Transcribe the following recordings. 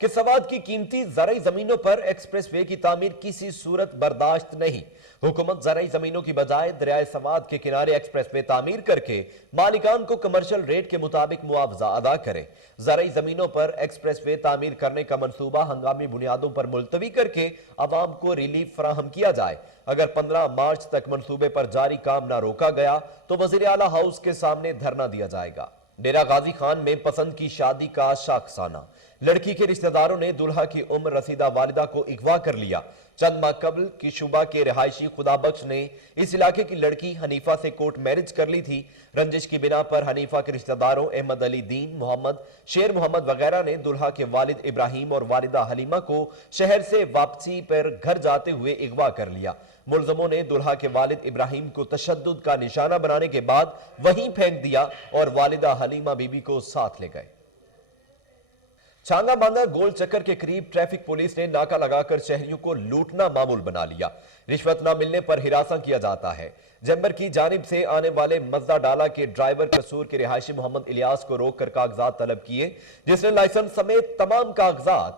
کہ سوات کی قیمتی زرعی زمینوں پر ایکسپریس وے کی تعمیر کسی صورت برداشت نہیں۔ حکومت زرعی زمینوں کی بجائے دریائے سوات کے کنارے ایکسپریس وے تعمیر کر کے مالکان کو کمرشل ریٹ کے مطابق معاوضہ ادا کرے۔ زرعی زمینوں پر ایکسپریس وے تعمیر کرنے کا منصوبہ ہنگامی بنیادوں پر ملتوی کر کے عوام کو ریلیف فراہم کیا جائے۔ اگر 15 مارچ تک منصوبے پر جاری کام نہ روکا گیا تو وزیر اعلیٰ ہاؤس کے سامنے دھرنا دیا جائے گا۔ ڈیرہ غازی خان میں پسند کی شادی کا شاخسانہ، لڑکی کے رشتہ داروں نے دلہا کی عمر رسیدہ والدہ کو اغوا کر لیا۔ چند ماہ قبل کی شعبہ کے رہائشی خدا بخش نے اس علاقے کی لڑکی حنیفہ سے کورٹ میرج کر لی تھی۔ رنجش کی بنا پر حنیفہ کے رشتہ داروں احمد علی دین محمد، شیر محمد وغیرہ نے دلہا کے والد ابراہیم اور والدہ حلیمہ کو شہر سے واپسی پر گھر جاتے ہوئے اغوا کر لیا۔ ملزموں نے دلہا کے والد ابراہیم کو تشدد کا نشانہ بنانے کے بعد وہیں پھینک دیا اور والدہ حلیمہ بی بی کو ساتھ لے گئے۔ چھانگا باندھا گول چکر کے قریب ٹریفک پولیس نے ناکہ لگا کر شہریوں کو لوٹنا معمول بنا لیا۔ رشوت نہ ملنے پر ہراساں کیا جاتا ہے۔ جمبر کی جانب سے آنے والے مزدہ ڈالا کے ڈرائیور قصور کے رہائشی محمد الیاس کو روک کر کاغذات طلب کیے، جس نے لائسنس سمیت تمام کاغذات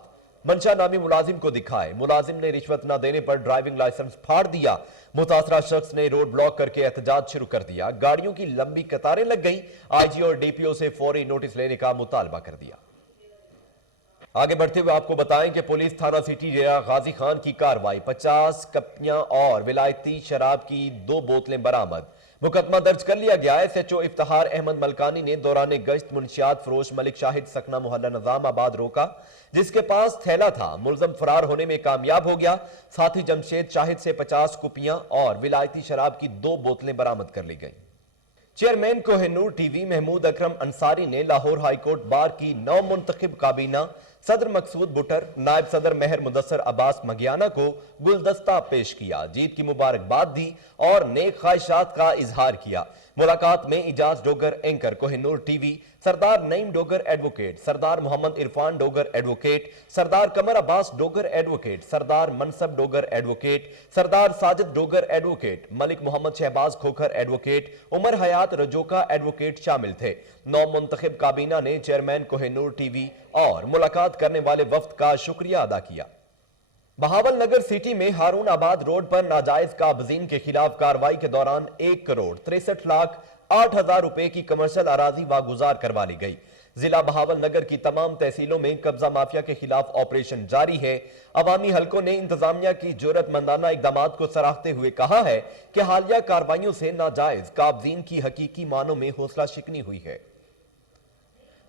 منشا نامی ملازم کو دکھائے۔ ملازم نے رشوت نہ دینے پر ڈرائیونگ لائسنس پھاڑ دیا۔ متاثرہ شخص نے روڈ بلاک کر کے احتجاج شروع کر دیا۔ گاڑیوں کی لمبی قطاریں لگ گئیں۔ آئی جی اور ڈی پی او سے فوری نوٹس لینے کا مطالبہ کر دیا۔ آگے بڑھتے ہوئے آپ کو بتائیں کہ پولیس تھانہ سٹی ڈیرہ غازی خان کی کارروائی، 50 کپیاں اور ولایتی شراب کی 2 بوتلیں برآمد۔ مقدمہ درج کر لیا گیا ہے۔ S H O Iftikhar Ahmed Malkani نے دوران گشت منشیات فروش ملک شاہد سکنہ محلہ نظام آباد روکا، جس کے پاس تھیلا تھا۔ ملزم فرار ہونے میں کامیاب ہو گیا۔ ساتھی جمشید شاہد سے 50 کپیاں اور ولایتی شراب کی 2 بوتلیں برآمد کر لی گئیں۔ Chairman Koh Noor T V Mahmood اکرم انصاری نے لاہور ہائی کورٹ بار کی نو منتخب کابینہ صدر مقصود بٹر، نائب صدر مہر مدثر عباس مگیانہ کو گلدستہ پیش کیا، جیت کی مبارکباد دی اور نیک خواہشات کا اظہار کیا۔ ملاقات میں اجاز Dogar anchor Koh Noor T V, سردار نعیم ڈوگر ایڈوکیٹ، سردار محمد عرفان ڈوگر ایڈوکیٹ، سردار قمر عباس ڈوگر ایڈوکیٹ، سردار منصب ڈوگر ایڈوکیٹ، سردار ساجد ڈوگر ایڈوکیٹ، ملک محمد شہباز کھوکھر ایڈوکیٹ، عمر حیات رجوکا ایڈوکیٹ شامل تھے۔ نو منتخب کابینہ نے chairman Koh Noor T V اور ملاقات کرنے والے وفد کا شکریہ ادا کیا۔ بہاول نگر سٹی میں ہارون آباد روڈ پر ناجائز قابضین کے خلاف کارروائی کے دوران 1,63,08,000 روپے کی کمرشل اراضی واگزار کروا لی گئی۔ ضلع بہاول نگر کی تمام تحصیلوں میں قبضہ مافیا کے خلاف آپریشن جاری ہے۔ عوامی حلقوں نے انتظامیہ کی جرأت مندانہ اقدامات کو سراہتے ہوئے کہا ہے کہ حالیہ کارروائیوں سے ناجائز قابضین کی حقیقی معنوں میں حوصلہ شکنی ہوئی ہے۔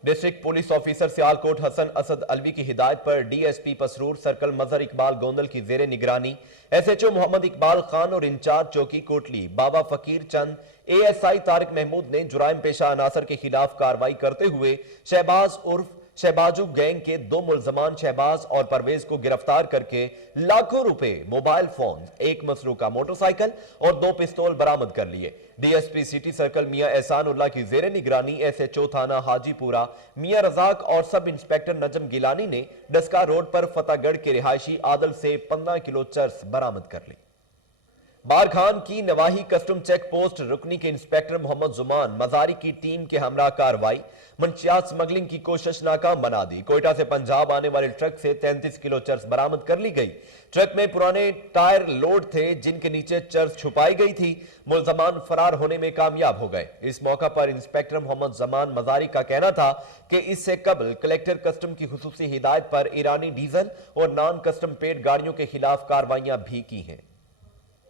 District police officer Sialkot Hassan Asad Alvi کی ہدایت پر D S P Pasrur circle Mazhar Iqbal Gondal کی زیر نگرانی S H O Muhammad Iqbal Khan اور انچارج چوکی Kotli Baba Faqir Chand A S I Tariq Mahmood نے جرائم پیشہ عناصر کے خلاف کارروائی کرتے ہوئے شہباز عرف شہبازو گینگ کے 2 ملزمان شہباز اور پرویز کو گرفتار کر کے لاکھوں روپے، موبائل فونز، 1 مسروقہ موٹر سائیکل اور 2 پستول برآمد کر لیے۔ ڈی ایس پی سٹی سرکل میاں احسان اللہ کی زیر نگرانی ایس ایچ او تھانہ حاجی پورہ میاں رزاق اور سب انسپیکٹر نجم گیلانی نے ڈسکا روڈ پر فتح گڑھ کے رہائشی عادل سے 15 کلو چرس برآمد کر لی۔ بارکھان کی نواحی کسٹم چیک پوسٹ رکنی کے انسپیکٹر محمد زمان مزاری کی ٹیم کے ہمراہ کارروائی، منشیات سمگلنگ کی کوشش ناکام بنا دی۔ کوئٹہ سے پنجاب آنے والے ٹرک سے 33 کلو چرس برآمد کر لی گئی۔ ٹرک میں پرانے ٹائر لوڈ تھے جن کے نیچے چرس چھپائی گئی تھی۔ ملزمان فرار ہونے میں کامیاب ہو گئے۔ اس موقع پر انسپیکٹر محمد زمان مزاری کا کہنا تھا کہ اس سے قبل کلیکٹر کسٹم کی خصوصی ہدایت پر ایرانی ڈیزل اور نان کسٹم پیڈ گاڑیوں کے خلاف کارروائیاں بھی کی ہیں۔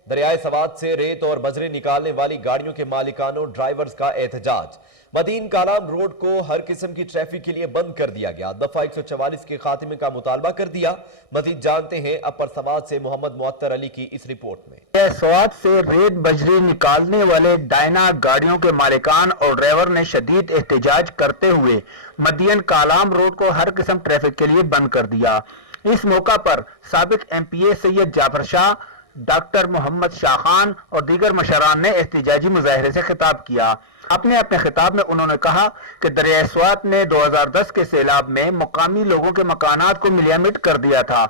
دریائے سوات سے ریت اور بجری نکالنے والی گاڑیوں کے مالکانوں ڈرائیورز کا احتجاج۔ مدین کالام روڈ کو ہر قسم کی ٹریفک کے لیے بند کر دیا گیا۔ دفعہ 144 کے خاتمے کا مطالبہ کر دیا۔ مزید جانتے ہیں اپر سوات سے محمد معطر علی کی اس رپورٹ میں۔ سوات سے ریت بجری نکالنے والے ڈائنا گاڑیوں کے مالکان اور ڈرائیور نے شدید احتجاج کرتے ہوئے مدین کالام روڈ کو ہر قسم ٹریفک کے لیے بند کر دیا۔ اس موقع پر سابق ایم پی اے سید جعفر شاہ، ڈاکٹر محمد شاہ خان اور دیگر مشران نے احتجاجی مظاہرے سے خطاب کیا۔ اپنے خطاب میں انہوں نے کہا کہ دریائے سوات نے 2010 کے سیلاب میں مقامی لوگوں کے مکانات کو ملیامٹ کر دیا تھا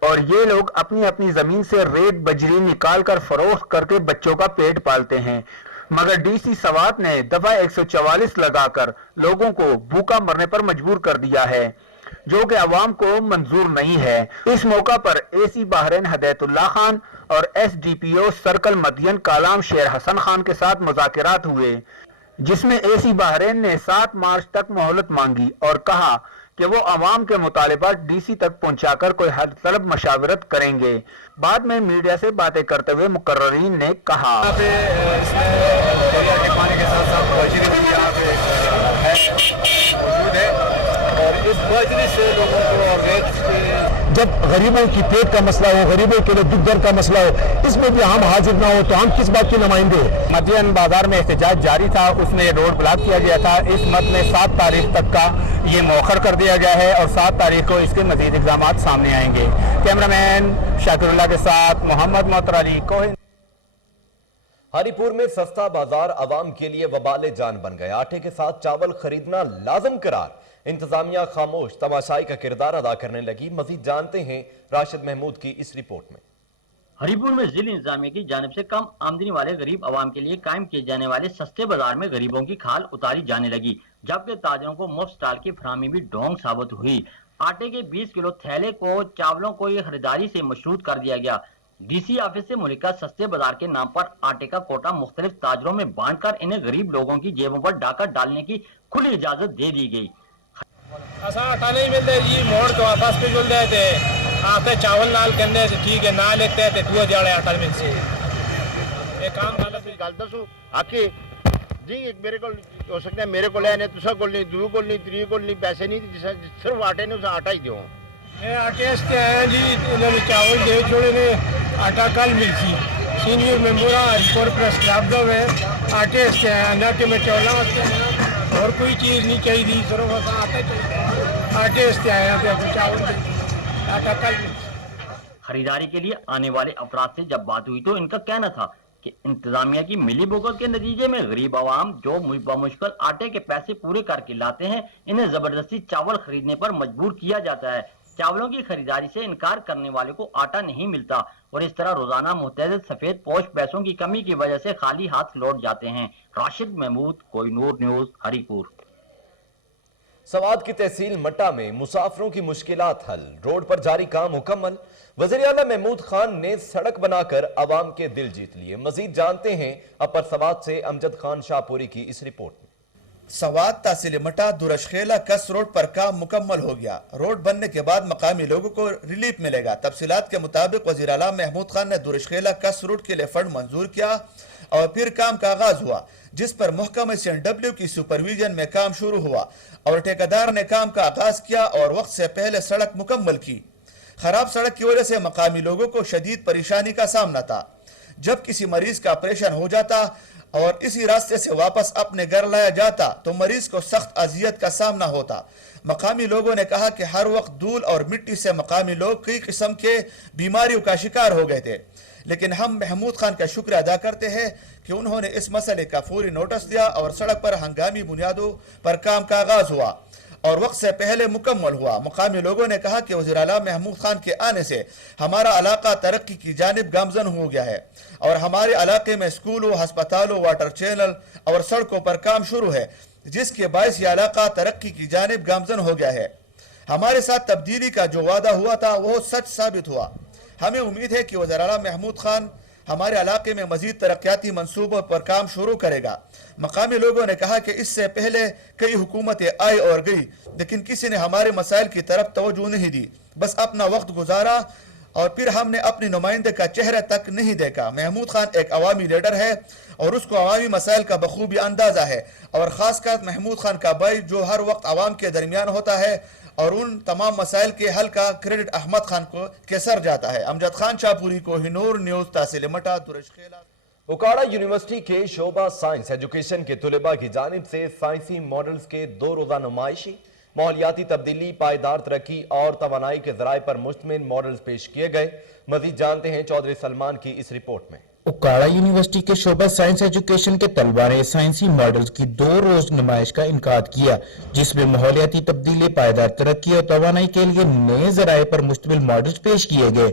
اور یہ لوگ اپنی اپنی زمین سے ریت بجری نکال کر فروخت کر کے بچوں کا پیٹ پالتے ہیں، مگر ڈی سی سوات نے دفعہ 144 لگا کر لوگوں کو بھوکا مرنے پر مجبور کر دیا ہے۔ جو کہ عوام کو منظور نہیں ہے۔ اس موقع پر اے سی بحرین ہدایت اللہ خان اور ایس ڈی پی او سرکل مدین کالام شیر حسن خان کے ساتھ مذاکرات ہوئے، جس میں اے سی بحرین نے 7 مارچ تک مہلت مانگی اور کہا کہ وہ عوام کے مطالبات ڈی سی تک پہنچا کر کوئی حل طلب مشاورت کریں گے۔ بعد میں میڈیا سے باتیں کرتے ہوئے مقررین نے کہا اور اس بجری سے لوگوں کو جب غریبوں کی پیٹ کا مسئلہ ہو، غریبوں کے لیے دکھ درد کا مسئلہ ہو، اس میں بھی ہم حاضر نہ ہو تو ہم کس بات کے نمائندے ہیں؟ مدین بازار میں احتجاج جاری تھا، اس میں روڈ بلاک کیا گیا تھا۔ اس مد میں 7 تاریخ تک کا یہ مؤخر کر دیا گیا ہے اور 7 تاریخ کو اس کے مزید اقدامات سامنے آئیں گے۔ کیمرہ مین شاکر اللہ کے ساتھ محمد معطر علی کوہن۔ ہری پور میں سستا بازار عوام کے لیے وبال جان بن گیا، آٹے کے ساتھ چاول خریدنا لازم قرار، انتظامیہ خاموش تماشائی کا کردار ادا کرنے لگی۔ مزید جانتے ہیں راشد محمود کی اس رپورٹ میں۔ ہری پور میں ضلع انتظامیہ کی جانب سے کم آمدنی والے غریب عوام کے لیے قائم کیے جانے والے سستے بازار میں غریبوں کی کھال اتاری جانے لگی، جبکہ تاجروں کو مفت سٹال کی فراہمی بھی ڈھونگ ثابت ہوئی۔ آٹے کے 20 کلو تھیلے کو چاولوں کو یہ خریداری سے مشروط کر دیا گیا۔ ڈی سی آفس سے ملکہ سستے بازار کے نام پر آٹے کا کوٹا مختلف تاجروں میں بانٹ کر انہیں غریب لوگوں کی جیبوں پر ڈاکہ ڈالنے کی کھلی اجازت دے دی گئی۔ ایسا آٹا نہیں ملتا جی، موڑ کے واپس پہ جل دیتے آتے چاول نال کرنے سے ٹھیک ہے، نہ لکھتے ہیں تو جاڑے آٹا مل سے ایک کام گل دسو آکے جی ایک میرے کو ہو سکتا ہے میرے کو لینے تسا کو نہیں، دو کو نہیں، تری کو نہیں، پیسے نہیں، صرف آٹے نے اسے آٹا ہی دیو۔ میں آٹے استے آیا جی، انہوں نے چاول دے چھوڑے نے، آٹا کل مل سی سینئر ممبرہ رپورٹ پریس کلاب دو میں آٹے استے آیا، نہ کہ میں چولا استے آیا اور کوئی چیز نہیں چاہی دی، صرف آٹا چاہیے، آٹے استے آیا تو چاول دے آٹا کل مل سی۔ خریداری کے لیے آنے والے افراد سے جب بات ہوئی تو ان کا کہنا تھا کہ انتظامیہ کی ملی بھگت کے نتیجے میں غریب عوام جو بمشکل آٹے کے پیسے پورے کر کے لاتے ہیں، انہیں زبردستی چاول خریدنے پر مجبور کیا جاتا ہے۔ چاولوں کی خریداری سے انکار کرنے والے کو آٹا نہیں ملتا اور اس طرح روزانہ متعدد سفید پوش پیسوں کی کمی کی وجہ سے خالی ہاتھ لوٹ جاتے ہیں۔ راشد محمود، کوئی نور نیوز، ہری پور۔ سوات کی تحصیل مٹا میں مسافروں کی مشکلات حل، روڈ پر جاری کام مکمل۔ وزیر اعلیٰ محمود خان نے سڑک بنا کر عوام کے دل جیت لیے۔ مزید جانتے ہیں اپر سوات سے امجد خان شاہپوری کی اس رپورٹ میں۔ سوات تحصیل مٹا دورشخیلہ کس روڈ پر کام مکمل ہو گیا۔ روڈ بننے کے بعد مقامی لوگوں کو ریلیف ملے گا۔ تفصیلات کے مطابق وزیر اعلیٰ محمود خان نے دورشخیلہ کس روڈ کے لیے فنڈ منظور کیا اور پھر کام کا آغاز ہوا، جس پر محکمہ CNW کی سپرویژن میں کام شروع ہوا اور ٹھیکیدار نے کام کا آغاز کیا اور وقت سے پہلے سڑک مکمل کی۔ خراب سڑک کی وجہ سے مقامی لوگوں کو شدید پریشانی کا سامنا تھا۔ جب کسی مریض کا آپریشن ہو جاتا اور اسی راستے سے واپس اپنے گھر لایا جاتا تو مریض کو سخت اذیت کا سامنا ہوتا۔ مقامی لوگوں نے کہا کہ ہر وقت دھول اور مٹی سے مقامی لوگ کئی قسم کے بیماریوں کا شکار ہو گئے تھے، لیکن ہم محمود خان کا شکریہ ادا کرتے ہیں کہ انہوں نے اس مسئلے کا فوری نوٹس دیا اور سڑک پر ہنگامی بنیادوں پر کام کا آغاز ہوا اور وقت سے پہلے مکمل ہوا۔ مقامی لوگوں نے کہا کہ وزیر اعلیٰ محمود خان کے آنے سے ہمارا علاقہ ترقی کی جانب گامزن ہو گیا ہے اور ہمارے علاقے میں اسکولوں، ہسپتالوں، واٹر چینل اور سڑکوں پر کام شروع ہے، جس کے باعث یہ علاقہ ترقی کی جانب گامزن ہو گیا ہے۔ ہمارے ساتھ تبدیلی کا جو وعدہ ہوا تھا وہ سچ ثابت ہوا۔ ہمیں امید ہے کہ وزیر اعلیٰ محمود خان ہمارے علاقے میں مزید ترقیاتی منصوبوں پر کام شروع کرے گا۔ مقامی لوگوں نے کہا کہ اس سے پہلے کئی حکومتیں آئی اور گئی، لیکن کسی نے ہمارے مسائل کی طرف توجہ نہیں دی، بس اپنا وقت گزارا اور پھر ہم نے اپنی نمائندے کا چہرہ تک نہیں دیکھا۔ محمود خان ایک عوامی لیڈر ہے اور اس کو عوامی مسائل کا بخوبی اندازہ ہے، اور خاص کر محمود خان کا بھائی جو ہر وقت عوام کے درمیان ہوتا ہے، اور ان تمام مسائل کے حل کا کریڈٹ احمد خان کو کے سر جاتا ہے۔ امجد خان شاہپوری کو نور نیوز، تحصیل مٹا، دورشخیلہ۔ اوکاڑا یونیورسٹی کے شعبہ سائنس ایجوکیشن کے طلباء کی جانب سے سائنسی ماڈلز کے 2 روزہ نمائشی، ماحولیاتی تبدیلی، پائیدار ترقی اور توانائی کے ذرائع پر مشتمل ماڈلز پیش کیے گئے۔ مزید جانتے ہیں چودھری سلمان کی اس رپورٹ میں۔ اوکاڑا یونیورسٹی کے شعبہ سائنس ایجوکیشن کے طلباء نے سائنسی ماڈلز کی 2 روز نمائش کا انعقاد کیا، جس میں ماحولیاتی تبدیلی، پائیدار ترقی اور توانائی کے لیے نئے ذرائع پر مشتمل ماڈلز پیش کیے گئے۔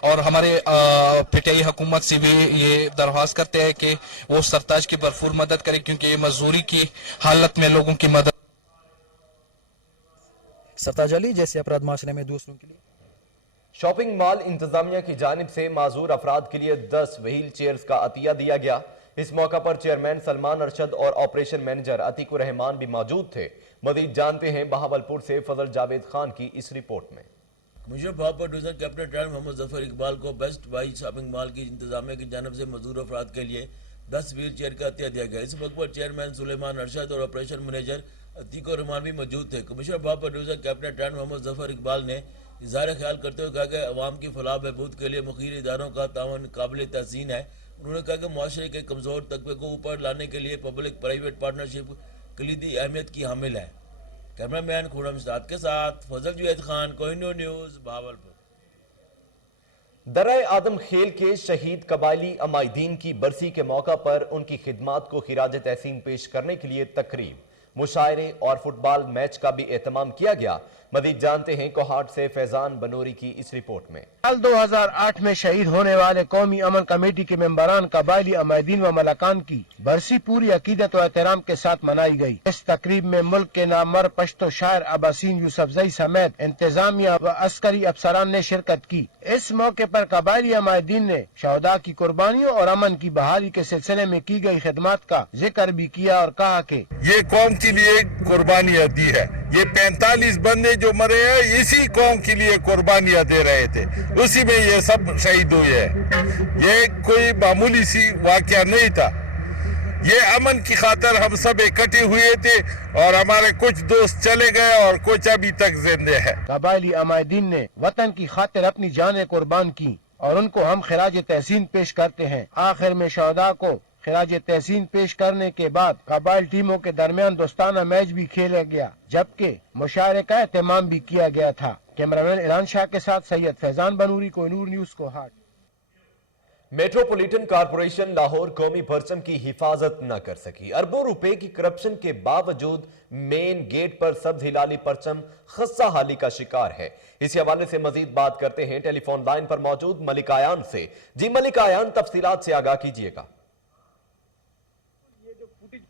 اور ہمارے پٹیائی حکومت سے بھی یہ درخواست کرتے ہیں کہ وہ سرتاج کی بھرپور مدد کرے، کیونکہ یہ مزدوری کی حالت میں لوگوں کی مدد. سرتاج علی جیسے افراد معاشرے میں دوسروں کے لیے. شاپنگ مال انتظامیہ کی جانب سے معذور افراد کے لیے 10 وہیل چیئرز کا عطیہ دیا گیا. اس موقع پر چیئرمین سلمان ارشد اور آپریشن مینیجر عتیق الرحمان بھی موجود تھے. مزید جانتے ہیں بہاولپور سے فضل جاوید خان کی اس رپورٹ میں. کمشنر بہاولپور ڈویژن کیپٹن ٹرین محمد ظفر اقبال کو بیسٹ بائی شاپنگ مال کی انتظامیہ کی جانب سے مزدور افراد کے لیے 10 وہیل چیئر کا عطیہ دیا گیا. اس موقع پر چیئرمین سلیمان ارشد اور آپریشن مینیجر عتیق الرحمان بھی موجود تھے. کمشنر بہاولپور ڈویژن کیپٹن ٹرین محمد ظفر اقبال نے اظہار خیال کرتے ہوئے کہا کہ عوام کی فلاح بہبود کے لیے مخیر اداروں کا تعاون قابل تحسین ہے. انہوں نے کہا کہ معاشرے کے کمزور طبقے کو اوپر لانے کے لیے پبلک پرائیویٹ پارٹنرشپ کلیدی اہمیت کی حامل ہے. کیمرہ مین خورم استاد کے ساتھ فضل جوید خان، کوہ نور نیوز، بہاولپور. درہ آدم خیل کے شہید قبائلی عمائدین کی برسی کے موقع پر ان کی خدمات کو خراج تحسین پیش کرنے کے لیے تقریب، مشاعرے اور فٹ بال میچ کا بھی اہتمام کیا گیا. مزید جانتے ہیں کوہاٹ سے فیضان بنوری کی اس رپورٹ میں. سال 2008 میں شہید ہونے والے قومی امن کمیٹی کے ممبران قبائلی عمائدین و ملکان کی برسی پوری عقیدت و احترام کے ساتھ منائی گئی. اس تقریب میں ملک کے نامور پشتو شاعر عباسین یوسفزئی سمیت انتظامیہ و عسکری افسران نے شرکت کی. اس موقع پر قبائلی عمائدین نے شہداء کی قربانیوں اور امن کی بحالی کے سلسلے میں کی گئی خدمات کا ذکر بھی کیا اور کہا کہ یہ قوم کے لیے قربانیاں دی ہے. یہ 45 بندے جو مرے ہیں اسی قوم کے لیے قربانیاں دے رہے تھے، اسی میں یہ سب شہید ہوئے ہیں. یہ کوئی معمولی سی واقعہ نہیں تھا. یہ امن کی خاطر ہم سب اکٹھے ہوئے تھے اور ہمارے کچھ دوست چلے گئے اور کچھ ابھی تک زندہ ہے. قبائلی عمائدین نے وطن کی خاطر اپنی جانیں قربان کی اور ان کو ہم خراج تحسین پیش کرتے ہیں. آخر میں شہداء کو خراج تحسین پیش کرنے کے بعد قبائل ٹیموں کے درمیان دوستانہ میچ بھی کھیلا گیا، جبکہ مشاعرے کا اہتمام بھی کیا گیا تھا. کیمرامین ایران شاہ کے ساتھ سید Faizan Banuri, Koh Noor news, Kohat. Metropolitan corporation Lahore قومی پرچم کی حفاظت نہ کر سکی. اربوں روپے کی کرپشن کے باوجود مین گیٹ پر سبز ہلالی پرچم خستہ حالی کا شکار ہے. اسی حوالے سے مزید بات کرتے ہیں ٹیلی فون لائن پر موجود ملک آیان سے. جی ملک آیان، تفصیلات سے آگاہ کیجیے گا.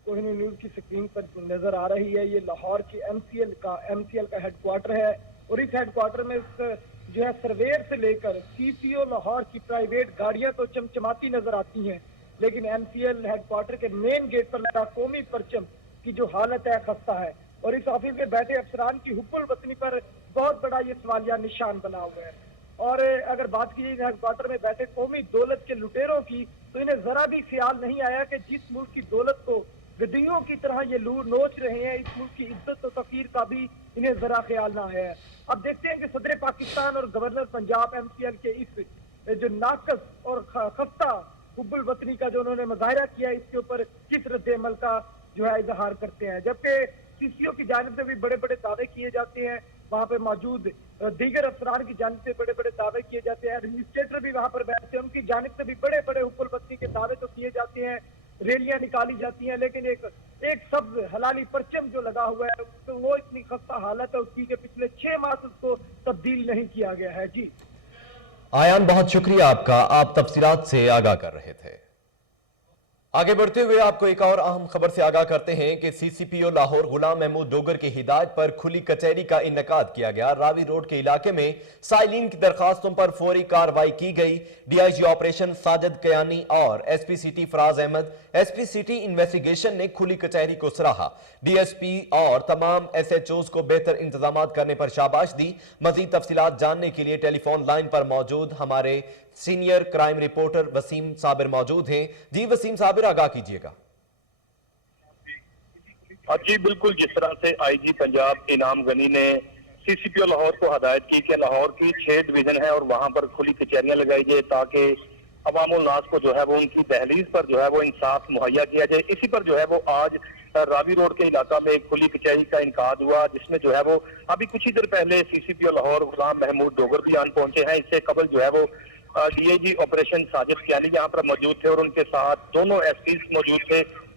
کوہ نور نیوز کی سکرین پر نظر آ رہی ہے، یہ لاہور کی ایم سی ایل کا ہیڈ کوارٹر ہے اور اس ہیڈ کوارٹر میں جو ہے سرویر سے لے کر سی سی او لاہور کی پرائیویٹ گاڑیاں تو چمچماتی نظر آتی ہیں، لیکن M C L headquarter کے مین گیٹ پر لگا قومی پرچم کی جو حالت ہے خستہ ہے. اور اس آفس میں بیٹھے افسران کی حب الوطنی پر بہت بڑا یہ سوالیہ نشان بنا ہوا ہے. اور اگر بات کی جائے ہیڈ کوارٹر میں بیٹھے قومی دولت کے لٹیروں کی، تو انہیں ذرا بھی خیال نہیں آیا کہ جس ملک کی دولت کو گدیوں کی طرح یہ لور نوچ رہے ہیں، اس ملک کی عزت و توقیر کا بھی انہیں ذرا خیال نہ ہے. اب دیکھتے ہیں کہ صدر پاکستان اور governor Punjab M C L کے اس جو ناقص اور خستہ حب الوطنی کا جو انہوں نے مظاہرہ کیا، اس کے اوپر کس رد عمل کا جو ہے اظہار کرتے ہیں. جبکہ سی سی او کی جانب سے بھی بڑے بڑے دعوے کیے جاتے ہیں، وہاں پہ موجود دیگر افسران کی جانب سے بڑے بڑے دعوے کیے جاتے ہیں، ایڈمنسٹریٹر بھی وہاں پر بیٹھتے ہیں، ان کی جانب سے بھی بڑے بڑے حب الوطنی کے دعوے تو کیے جاتے ہیں، ریلیاں نکالی جاتی ہیں، لیکن ایک سبز حلالی پرچم جو لگا ہوا ہے تو وہ اتنی خستہ حالت ہے اس کی کہ پچھلے 6 ماہ سے اس کو تبدیل نہیں کیا گیا ہے. جی آیان، بہت شکریہ آپ کا، آپ تفصیلات سے آگاہ کر رہے تھے. آگے بڑھتے ہوئے آپ کو ایک اور اہم خبر سے آگاہ کرتے ہیں کہ سی سی پی او لاہور غلام محمود ڈوگر کی ہدایت پر کھلی کچہری کا انعقاد کیا گیا. راوی روڈ کے علاقے میں سائلین کی درخواستوں پر فوری کارروائی کی گئی. D I G operation Sajid Kiani اور S P C T Faraz Ahmad, S P C T investigation نے کھلی کچہری کو سراہا. ڈی ایس پی اور تمام ایس ایچ اوز کو بہتر انتظامات کرنے پر شاباش دی. مزید تفصیلات جاننے کے لیے ٹیلی فون لائن پر موجود ہمارے سینئر کرائم رپورٹر وسیم صابر موجود ہیں. جی وسیم صابر، آگاہ کیجیے گا. جی بالکل، جس طرح سے آئی جی پنجاب انعام غنی نے سی سی پی او لاہور کو ہدایت کی کہ لاہور کی 6 ڈویژن ہے اور وہاں پر کھلی کچہریاں لگائی جائے تاکہ عوام الناس کو جو ہے وہ ان کی دہلیز پر جو ہے وہ انصاف مہیا کیا جائے. اسی پر جو ہے وہ آج راوی روڈ کے علاقہ میں ایک کھلی کچہری کا انعقاد ہوا، جس میں جو ہے وہ ابھی کچھ ہی دیر پہلے سی سی پی او لاہور غلام محمود ڈوگر بھی آن پہنچے ہیں. اس سے قبل جو ہے وہ D I G operation Sajid Kiani یہاں پر موجود تھے اور ان کے ساتھ دونوں ایس پیز موجود تھے.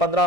15